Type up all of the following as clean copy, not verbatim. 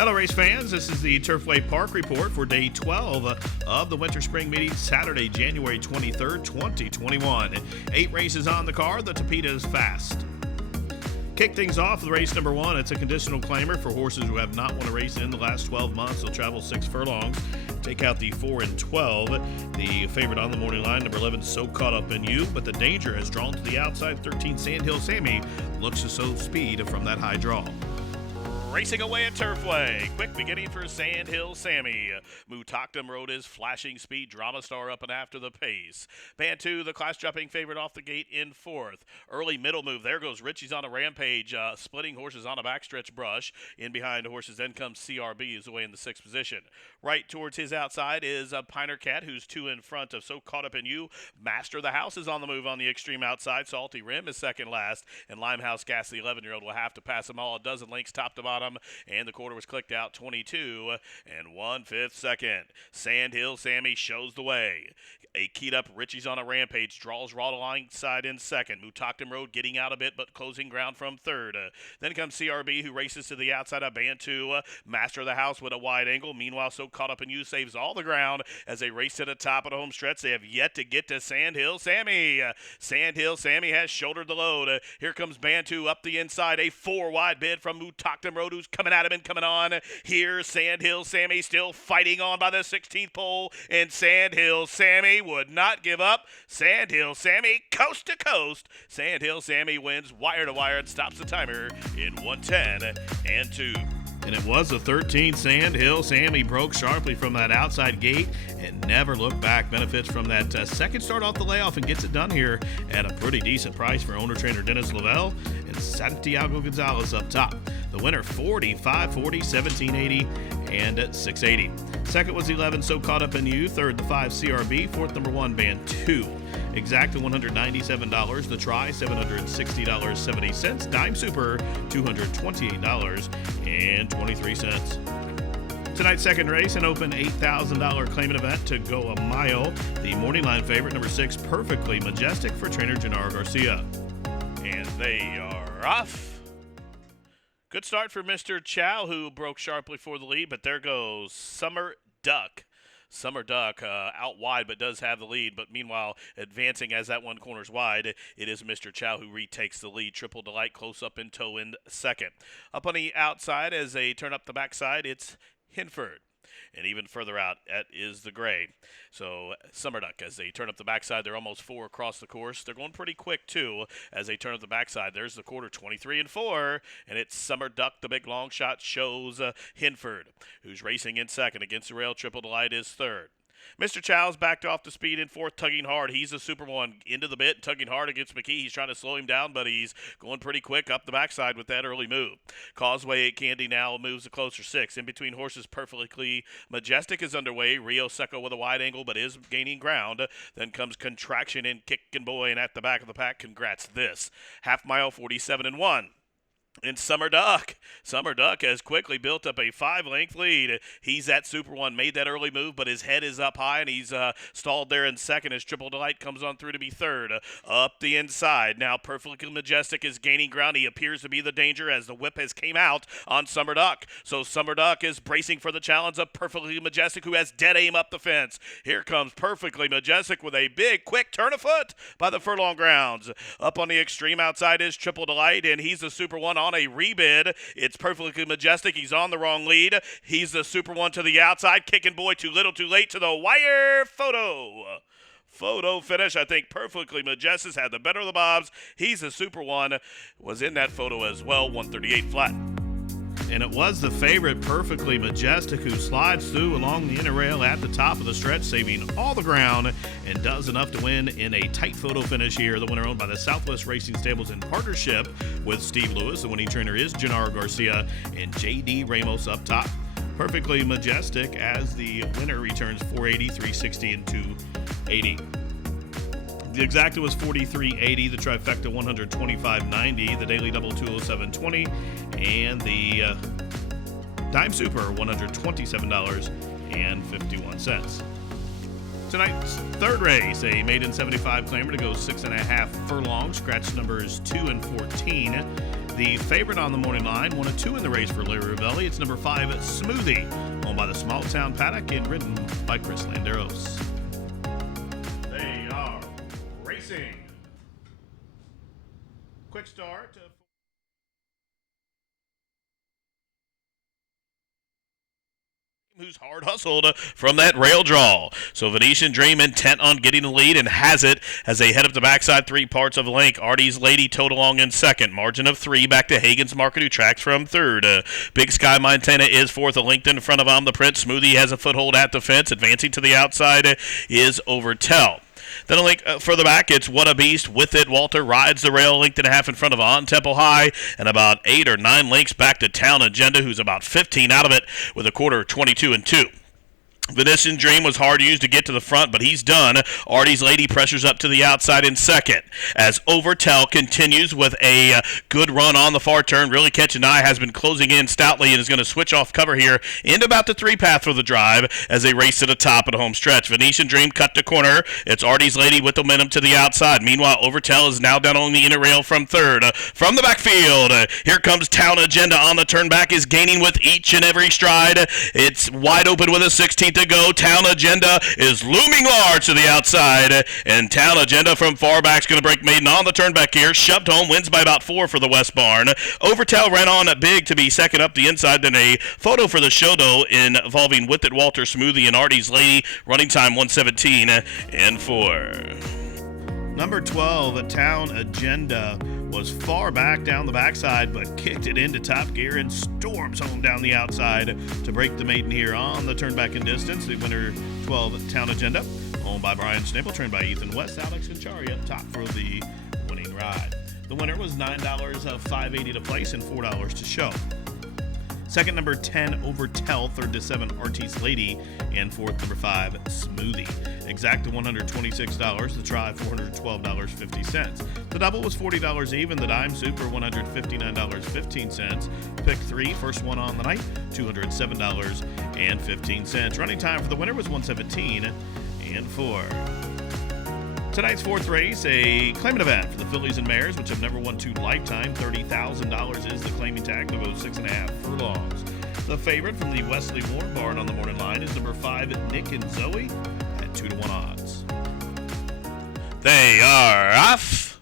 Hello, race fans. This is the Turfway Park Report for day 12 of the Winter Spring Meeting, Saturday, January 23rd, 2021. 8 races on the card. The Tapeta's Fast. Kick things off with race number 1. It's a conditional claimer for horses who have not won a race in the last 12 months. They'll travel 6 furlongs. Take out the 4 and 12. The favorite on the morning line, number 11, So Caught Up in You, but the danger has drawn to the outside. 13, Sandhill Sammy looks to show speed from that high draw. Racing away at Turfway. Quick beginning for Sandhill Sammy. Mutoctum rode his flashing speed. Drama Star up and after the pace. Band 2, the class-jumping favorite off the gate in 4th. Early middle move. There goes Richie's on a rampage, splitting horses on a backstretch brush. In behind the horses, then comes CRB, who's away in the 6th position. Right towards his outside is Piner Cat, who's 2 in front of So Caught Up in You. Master of the House is on the move on the extreme outside. Salty Rim is second last. And Limehouse Gas, the 11-year-old, will have to pass them all. A dozen lengths top to bottom. And the quarter was clicked out 22 and 1/5 second. Sandhill Sammy shows the way. A keyed up Richie's on a rampage, draws raw alongside in second. Mutoctum Road getting out a bit, but closing ground from third. Then comes CRB, who races to the outside of Band 2. Master of the House with a wide angle. Meanwhile, So Caught Up in You saves all the ground as they race to the top of the home stretch. They have yet to get to Sandhill Sammy. Sandhill Sammy has shouldered the load. Here comes Band 2 up the inside. A 4-wide bid from Mutoctum Road, who's coming at him and coming on. Here's Sandhill Sammy still fighting on by the 16th pole, and Sandhill Sammy would not give up. Sandhill Sammy coast to coast. Sandhill Sammy wins wire to wire and stops the timer in 1:10 and 2. And it was the 13th. Sandhill Sammy broke sharply from that outside gate and never looked back. Benefits from that second start off the layoff and gets it done here at a pretty decent price for owner-trainer Dennis Lavelle and Santiago Gonzalez up top. The winner, 40, 540, 1780, and 680. Second was 11, So Caught Up in You. Third, the 5, CRB. Fourth, number 1, Band 2. Exacta, $197. The Try, $760.70. Dime Super, $228.23. Tonight's second race, an open $8,000 claimant event to go a mile. The morning line favorite, number 6, Perfectly Majestic, for trainer Gennaro Garcia. And they are off. Good start for Mr. Chow, who broke sharply for the lead, but there goes Summer Duck. Summer Duck out wide, but does have the lead. But meanwhile, advancing as that one corner's wide, it is Mr. Chow who retakes the lead. Triple Delight close up in tow in second. Up on the outside as they turn up the backside, it's Hinford. And even further out, that is the gray. So Summer Duck, as they turn up the backside, they're almost 4 across the course. They're going pretty quick, too, as they turn up the backside. There's the quarter, 23 and 4, and it's Summer Duck. The big long shot shows Hinford, who's racing in second. Against the rail, Triple Delight is third. Mr. Chow's backed off the speed in fourth, tugging hard. He's a super one into the bit, tugging hard against McKee. He's trying to slow him down, but he's going pretty quick up the backside with that early move. Causeway 8 Candy now moves a closer 6. In between horses, Perfectly Majestic is underway. Rio Seco with a wide angle, but is gaining ground. Then comes Contraction in Kickin' Boy, and at the back of the pack, congrats this. Half mile, 47 and 1. And Summer Duck has quickly built up a 5-length lead. He's that super one, made that early move, but his head is up high, and he's stalled there in second as Triple Delight comes on through to be third. Up the inside, now Perfectly Majestic is gaining ground. He appears to be the danger as the whip has came out on Summer Duck. So Summer Duck is bracing for the challenge of Perfectly Majestic, who has dead aim up the fence. Here comes Perfectly Majestic with a big, quick turn of foot by the furlong grounds. Up on the extreme outside is Triple Delight, and he's the super one on a rebid. It's Perfectly Majestic. He's on the wrong lead. He's the super one to the outside. Kicking Boy too little, too late to the wire. Photo finish. I think Perfectly Majestic had the better of the bobs. He's the super one. Was in that photo as well. 138 flat. And it was the favorite, Perfectly Majestic, who slides through along the inner rail at the top of the stretch, saving all the ground, and does enough to win in a tight photo finish here. The winner owned by the Southwest Racing Stables in partnership with Steve Lewis. The winning trainer is Gennaro Garcia and J.D. Ramos up top. Perfectly Majestic as the winner returns 480, 360, and 280. The exacta was 43.80, the trifecta 125.90, the daily double 207.20, and the dime super $127.51. Tonight's third race, a maiden 75 claimer to go 6.5 furlongs, scratch numbers 2 and 14. The favorite on the morning line, 1 and 2 in the race for Larry Ravelli. It's number 5, Smoothie, owned by the Small Town Paddock and ridden by Chris Landeros. They are racing. Quick start. Who's hard hustled from that rail draw. So Venetian Dream intent on getting the lead and has it as they head up the backside 3 parts of the link. Artie's Lady towed along in second. Margin of 3 back to Hagen's Market, who tracks from third. Big Sky Montana is fourth. A length in front of On the Prince. Smoothie has a foothold at the fence. Advancing to the outside is Overtell. Then a link further back, it's What a Beast. With it, Walter rides the rail, length and a half in front of On Temple High, and about 8 or 9 lengths back to Town Agenda, who's about 15 out of it with a quarter 22 and 2. Venetian Dream was hard used to get to the front, but he's done. Artie's Lady pressures up to the outside in second. As Overtell continues with a good run on the far turn, really catching eye, has been closing in stoutly and is going to switch off cover here into about the 3 path for the drive as they race to the top of the home stretch. Venetian Dream cut the corner. It's Artie's Lady with the momentum to the outside. Meanwhile, Overtell is now down on the inner rail from third. From the backfield, here comes Town Agenda on the turn back, is gaining with each and every stride. It's wide open with a 16th to go. Town Agenda is looming large to the outside, and Town Agenda from far back is going to break maiden on the turn back here. Shoved home, wins by about 4 for the West Barn. Overtell ran on big to be second up the inside. Then a photo for the show, though, involving With It, Walter, Smoothie, and Artie's Lady. Running time 1:17 and 4. Number 12, a Town Agenda, was far back down the backside, but kicked it into top gear and storms home down the outside to break the maiden here on the turn back in distance. The winner, 12, Town Agenda, owned by Brian Snipple, trained by Ethan West. Alex Conchari up top for the winning ride. The winner was $9 of $5.80 to place and $4 to show. Second, number 10, Overtell. Third to 7, Artie's Lady. And fourth, number 5, Smoothie. Exact to $126. The try, $412.50. The double was $40 even. The dime super, $159.15. Pick 3, first one on the night, $207.15. Running time for the winner was 1:17 and 4. Tonight's fourth race, a claiming event for the fillies and mares, which have never won 2 lifetime. $30,000 is the claiming tag. They'll go 6.5 furlongs. The favorite from the Wesley Warren Barn on the morning line is number 5, Nick and Zoe, at 2-1 odds. They are off.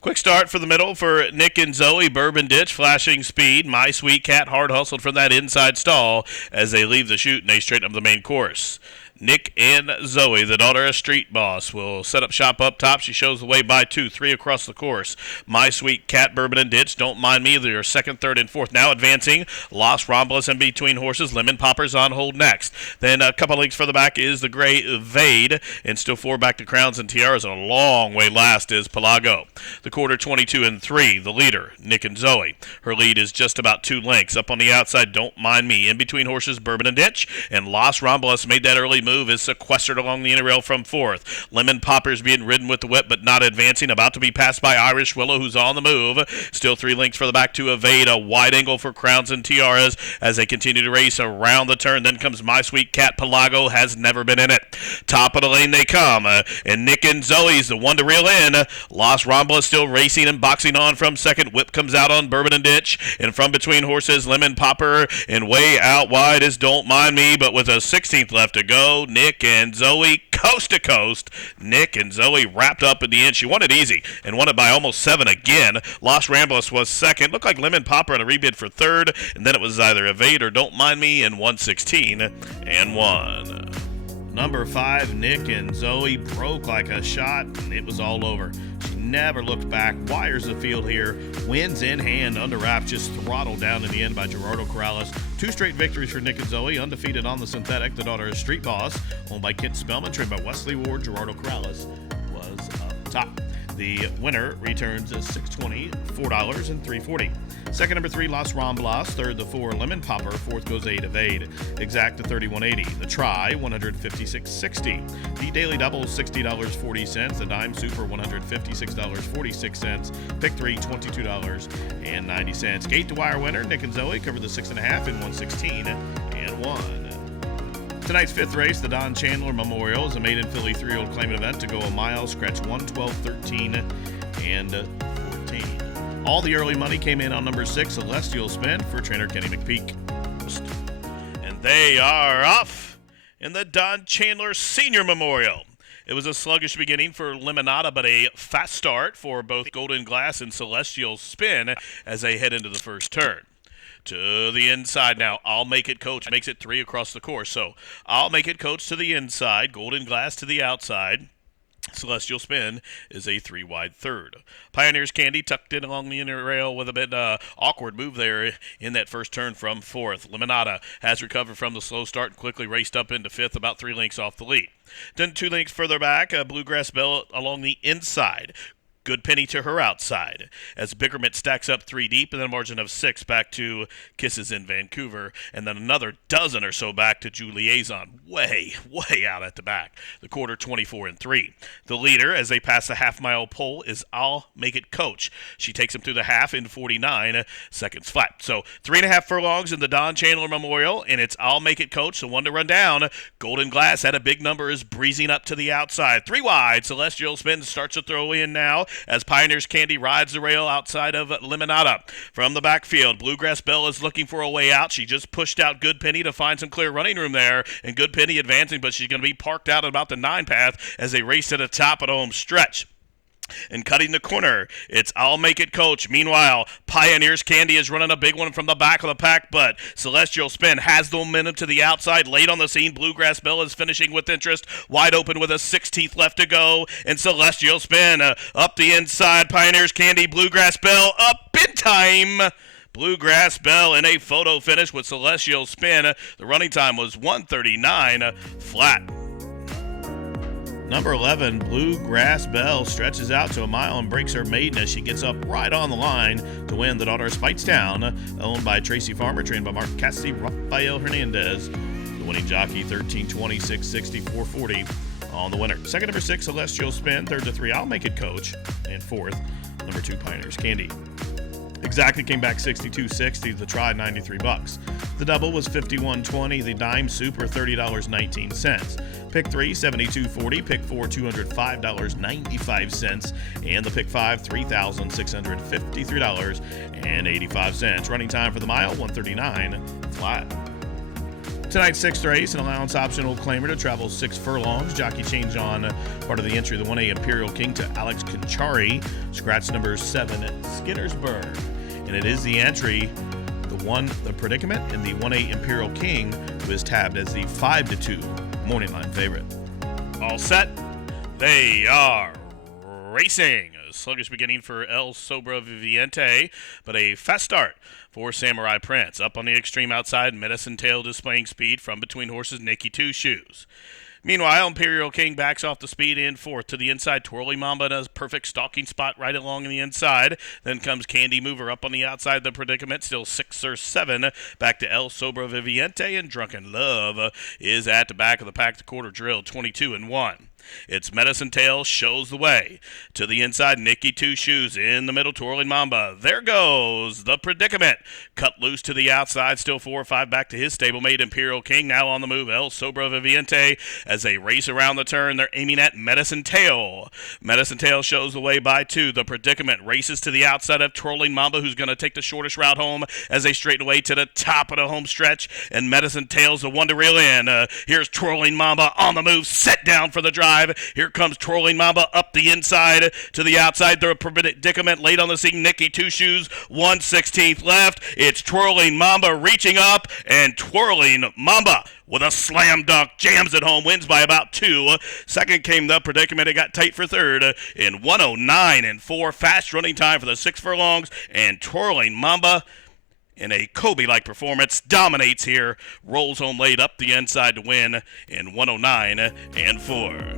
Quick start for the middle for Nick and Zoe. Bourbon Ditch, flashing speed. My Sweet Cat, hard hustled from that inside stall as they leave the chute and they straighten up the main course. Nick and Zoe, the daughter of Street Boss, will set up shop up top. She shows the way by 2, 3 across the course. My Sweet Cat, Bourbon and Ditch, Don't Mind Me. They're second, third, and fourth. Now advancing. Los Romulus in between horses. Lemon Poppers on hold next. Then a couple links for the back is the gray Vade. And still 4 back to Crowns and Tiaras. And a long way last is Pelago. The quarter 22 and 3. The leader, Nick and Zoe. Her lead is just about 2 lengths. Up on the outside, Don't Mind Me. In between horses, Bourbon and Ditch. And Los Romulus made that early move, is sequestered along the inner rail from fourth. Lemon Poppers being ridden with the whip but not advancing, about to be passed by Irish Willow, who's on the move. Still 3 lengths for the back to evade. A wide angle for Crowns and Tiaras as they continue to race around the turn. Then comes My Sweet Cat. Pelago has never been in it. Top of the lane they come, and Nick and Zoe's the one to reel in. Los Romulus still racing and boxing on from second. Whip comes out on Bourbon and Ditch, and from between horses, Lemon Popper, and way out wide is Don't Mind Me, but with a 16th left to go, Nick and Zoe coast to coast. Nick and Zoe wrapped up in the end. She won it easy and won it by almost 7 again. Los Ramblers was second. Looked like Lemon Popper on a rebid for third, and then it was either Evade or Don't Mind Me in 1:16 and 1. Number 5, Nick and Zoe, broke like a shot, and it was all over. She never looked back. Wires the field here. Wins in hand. Under wrap, just throttled down in the end by Gerardo Corrales. 2 straight victories for Nick and Zoe. Undefeated on the synthetic. The daughter of Street Boss, owned by Kent Spellman, trained by Wesley Ward. Gerardo Corrales was up top. The winner returns $6.20, $4, and $3.40. Second, number 3, Los Ramblas. Third, the 4, Lemon Popper. Fourth goes 8, Evade. Exact to $31.80. The try, $156.60. The daily double, $60.40. The dime super, $156.46. Pick 3, $22.90. Gate to wire winner, Nick and Zoe covered the 6.5 in 1:16 and 1. Tonight's fifth race, the Don Chandler Memorial, is a maiden filly 3-year-old claimant event to go a mile, scratch 1, 12, 13, and 14. All the early money came in on number 6, Celestial Spin, for trainer Kenny McPeak. And they are off in the Don Chandler Senior Memorial. It was a sluggish beginning for Limonada, but a fast start for both Golden Glass and Celestial Spin as they head into the first turn. To the inside now, I'll Make It Coach makes it 3 across the course. So I'll Make It Coach to the inside, Golden Glass to the outside. Celestial Spin is a 3-wide third. Pioneer's Candy tucked in along the inner rail with a bit awkward move there in that first turn from 4th. Limonada has recovered from the slow start and quickly raced up into 5th, about 3 lengths off the lead. Then 2 lengths further back, Bluegrass Bell along the inside. Good Penny to her outside as Bickermint stacks up 3 deep, and then a margin of 6 back to Kisses in Vancouver, and then another dozen or so back to Liaison, way out at the back. The quarter 24-3. The leader, as they pass the half-mile pole, is I'll Make It Coach. She takes him through the half in 49 seconds flat. So 3.5 furlongs in the Don Chandler Memorial, and it's I'll Make It Coach, the one to run down. Golden Glass at a big number is breezing up to the outside. 3 wide. Celestial Spin starts to throw in now as Pioneer's Candy rides the rail outside of Limonada. From the backfield, Bluegrass Bell is looking for a way out. She just pushed out Good Penny to find some clear running room there, and Good Penny advancing, but she's going to be parked out at about the 9 path as they race to the top of the home stretch. And cutting the corner, it's I'll Make It Coach. Meanwhile, Pioneer's Candy is running a big one from the back of the pack, but Celestial Spin has the momentum to the outside. Late on the scene, Bluegrass Bell is finishing with interest. Wide open with a 16th left to go. And Celestial Spin up the inside. Pioneer's Candy, Bluegrass Bell up in time. Bluegrass Bell in a photo finish with Celestial Spin. The running time was 1:39 flat. Number 11, Bluegrass Bell, stretches out to a mile and breaks her maiden as she gets up right on the line to win the Daughter of Spitestown, owned by Tracy Farmer, trained by Mark Cassidy, Rafael Hernandez. The winning jockey, 13:20, 6:60, 4:40 on the winner. Second, number 6, Celestial Spin. Third to 3, I'll Make It Coach. And fourth, number 2, Pioneer's Candy. Exactly came back 62.60. The try, $93. The double was $51.20. The dime super, $30.19. Pick 3, $72.40. Pick 4, $205.95. And the pick 5, $3,653.85. Running time for the mile, 1:39 flat. Tonight's 6th race, an allowance optional claimer to travel 6 furlongs. Jockey change on part of the entry, the 1A Imperial King to Alex Conchari. Scratch number 7 at Skinnersburg. And it is the entry, the predicament, and the 1A Imperial King, who is tabbed as the 5-2 morning line favorite. All set. They are racing. A sluggish beginning for El Sobreviviente, but a fast start for Samurai Prince. Up on the extreme outside, Medicine Tail displaying speed from between horses, Nikki Two Shoes. Meanwhile, Imperial King backs off the speed in 4th. To the inside, Twirly Mamba does perfect stalking spot right along the inside. Then comes Candy Mover up on the outside of the predicament, still 6 or 7. Back to El Sobreviviente, and Drunken Love is at the back of the pack, the quarter drill, 22-1. It's Medicine Tail shows the way. To the inside, Nikki Two Shoes in the middle, twirling Mamba. There goes the predicament. Cut loose to the outside, still 4 or 5 back to his stablemate, Imperial King. Now on the move, El Sobreviviente as they race around the turn. They're aiming at Medicine Tail. Medicine Tail shows the way by 2. The predicament races to the outside of twirling Mamba, who's going to take the shortest route home as they straighten away to the top of the home stretch. And Medicine Tail's the one to reel in. Here's twirling Mamba on the move, set down for the drive. Here comes Twirling Mamba up the inside to the outside. The predicament late on the scene. Nikki Two Shoes, 1/16 left. It's Twirling Mamba reaching up, and Twirling Mamba with a slam dunk jams it home, wins by about 2. Second came the predicament. It got tight for third in 1:09-4. Fast running time for the 6 furlongs, and Twirling Mamba, in a Kobe-like performance, dominates here, rolls home late up the inside to win in 1:09-4.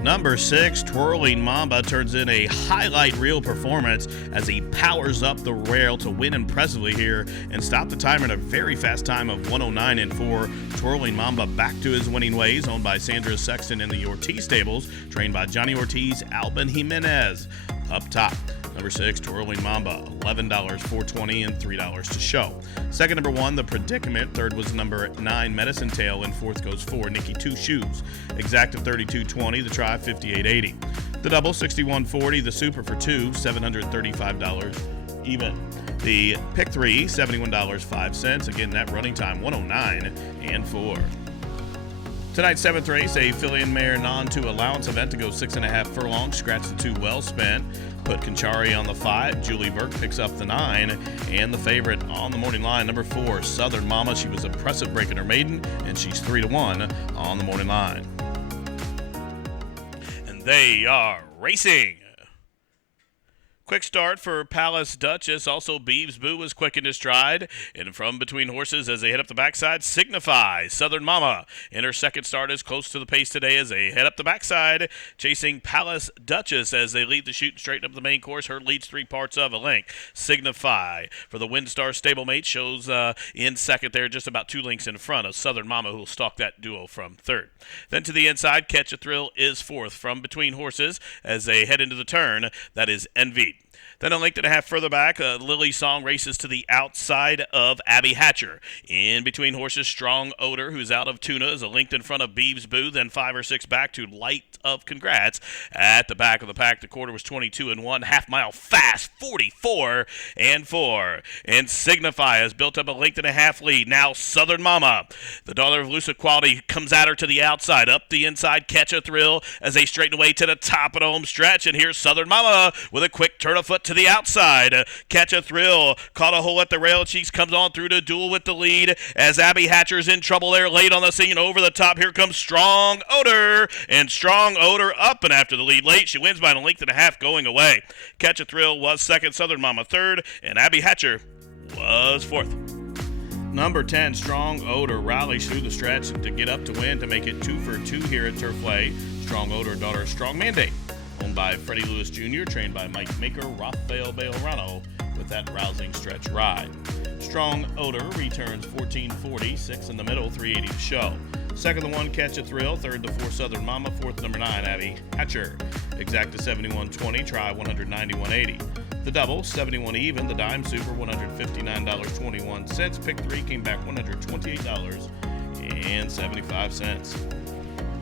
Number 6, Twirling Mamba, turns in a highlight reel performance as he powers up the rail to win impressively here and stop the timer in a very fast time of 1:09-4. Twirling Mamba back to his winning ways, owned by Sandra Sexton in the Ortiz stables, trained by Johnny Ortiz, Alban Jimenez. Up top, number 6, Twirling Mamba, $11, $4.20, and $3 to show. Second, number 1, The Predicament. Third was number 9, Medicine Tail, and fourth goes 4, Nikki Two Shoes. Exact at $32.20, the try, $58.80. The double, 61.40. The super for 2, $735 even. The pick 3, $71.05. Again, that running time, 109.4. Tonight's 7th race, a filly and mare non-2 allowance event to go 6.5 furlongs. Scratch the 2 well spent. Put Conchari on the 5. Julie Burke picks up the 9. And the favorite on the morning line, number 4, Southern Mama. She was impressive breaking her maiden, and she's 3-1 on the morning line. And they are racing. Quick start for Palace Duchess. Also, Beeves Boo was quick in his stride. And from between horses as they head up the backside, Signify. Southern Mama in her second start is close to the pace today as they head up the backside, chasing Palace Duchess as they lead the shoot and straighten up the main course. Her leads 3 parts of a length. Signify for the Windstar stablemate shows in second there, just about 2 lengths in front of Southern Mama, who will stalk that duo from third. Then to the inside, Catch a Thrill is fourth. From between horses as they head into the turn, that is Envy. Then a length and a half further back, Lily Song races to the outside of Abby Hatcher. In between horses, Strong Odor, who's out of Tuna, is a length in front of Beeves Boo, then 5 or 6 back to Light of Congrats. At the back of the pack, the quarter was 22-1, half mile fast, 44-4. And Signify has built up a length and a half lead. Now Southern Mama, the daughter of Lucid Quality, comes at her to the outside. Up the inside, Catch a Thrill as they straighten away to the top of the home stretch. And here's Southern Mama with a quick turn of foot to the outside. Catch a Thrill caught a hole at the rail. She comes on through to duel with the lead as Abby Hatcher's in trouble there late on the scene. Over the top, here comes Strong Odor, and Strong Odor up and after the lead late. She wins by a length and a half going away. Catch a Thrill was second, Southern Mama third, and Abby Hatcher was fourth. Number 10, Strong Odor rallies through the stretch to get up to win to make it 2 for 2 here at Turfway. Strong Odor, daughter of Strong Mandate, owned by Freddie Lewis Jr., trained by Mike Maker, Rafael Bejarano, with that rousing stretch ride. Strong Odor returns 14.40, 6 in the middle, 3.80 to show. Second, the 1, Catch a Thrill. Third, the 4, Southern Mama. Fourth, number 9, Abby Hatcher. Exacta 71.20, try 191.80. The double, 71 even. The dime super, $159.21. Pick 3 came back $128.75.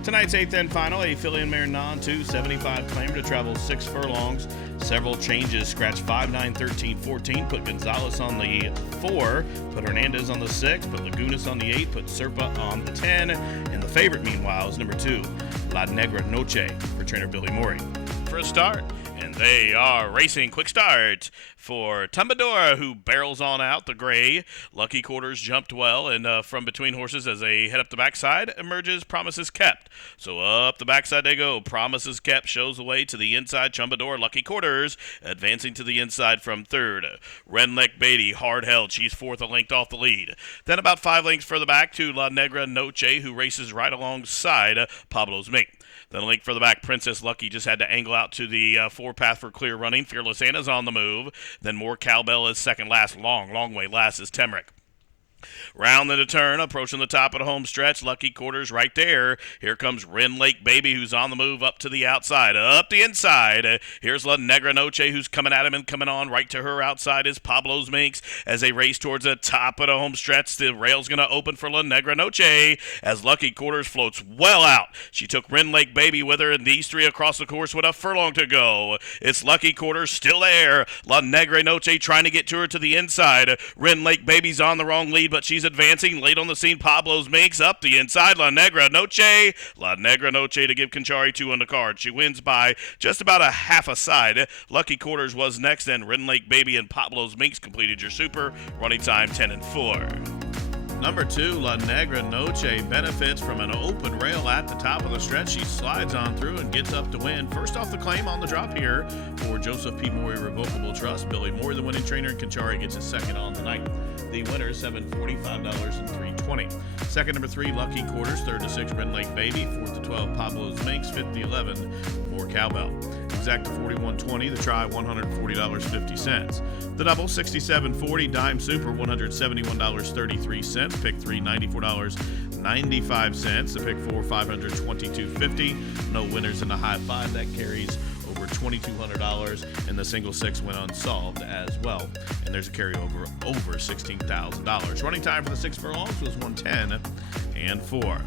Tonight's 8th and final, a filly and mare non-2, 75 claimer to travel 6 furlongs. Several changes, scratch 5, 9, 13, 14, put Gonzalez on the 4, put Hernandez on the 6, put Lagunas on the 8, put Serpa on the 10, and the favorite, meanwhile, is number 2, La Negra Noche for trainer Billy Morey. For a start, and they are racing. Quick start for Tumbadora, who barrels on out the gray. Lucky Quarters jumped well, and from between horses as they head up the backside emerges Promises Kept. So up the backside they go. Promises Kept shows the way to the inside. Tumbadora, Lucky Quarters advancing to the inside from third. Renlick Beatty, hard held. She's fourth, a length off the lead. Then about 5 lengths further back to La Negra Noche, who races right alongside Pablo's Mink. Then a link for the back, Princess Lucky just had to angle out to the 4 path for clear running. Fearless Anna's on the move. Then more Cowbell is second last. Long way last is Temrick. Round the turn, approaching the top of the home stretch. Lucky Quarters right there. Here comes Ren Lake Baby, who's on the move up to the outside. Up the inside. Here's La Negra Noche, who's coming at him and coming on. Right to her outside is Pablo's Minx as they race towards the top of the home stretch. The rail's going to open for La Negra Noche as Lucky Quarters floats well out. She took Ren Lake Baby with her, and these 3 across the course with a furlong to go. It's Lucky Quarters still there. La Negra Noche trying to get to her to the inside. Ren Lake Baby's on the wrong lead, but she's advancing. Late on the scene, Pablo's makes up the inside. La Negra Noche. La Negra Noche to give Conchari 2 on the card. She wins by just about a half a side. Lucky Quarters was next, then Ren Lake Baby and Pablo's Minx completed your super. Running time 10-4. Number 2, La Negra Noche benefits from an open rail at the top of the stretch. She slides on through and gets up to win. First off the claim on the drop here for Joseph P. Morey Revocable Trust. Billy Morey, the winning trainer, and Conchari gets his second on the night. The winner, $745 and $320. Second, number 3, Lucky Quarters. Third to 6, Ren Lake Baby. Fourth to 12, Pablo's Minx. Fifth to 11, more Cowbell. Exacta 41.20. The try, $140.50. The double, 67.40. Dime super, $171.33. Pick 3, $94.95. The pick 4, $522.50. No winners in the high 5. That carries over $2,200, and the single 6 went unsolved as well. And there's a carryover over $16,000. Running time for the 6 furlongs was 110-4.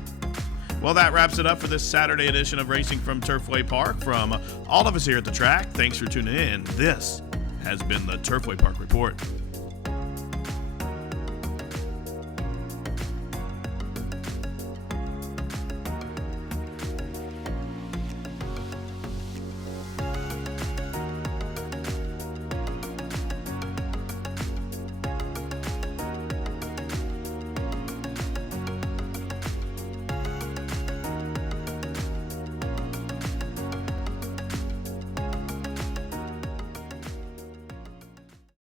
Well, that wraps it up for this Saturday edition of Racing from Turfway Park. From all of us here at the track, thanks for tuning in. This has been the Turfway Park Report.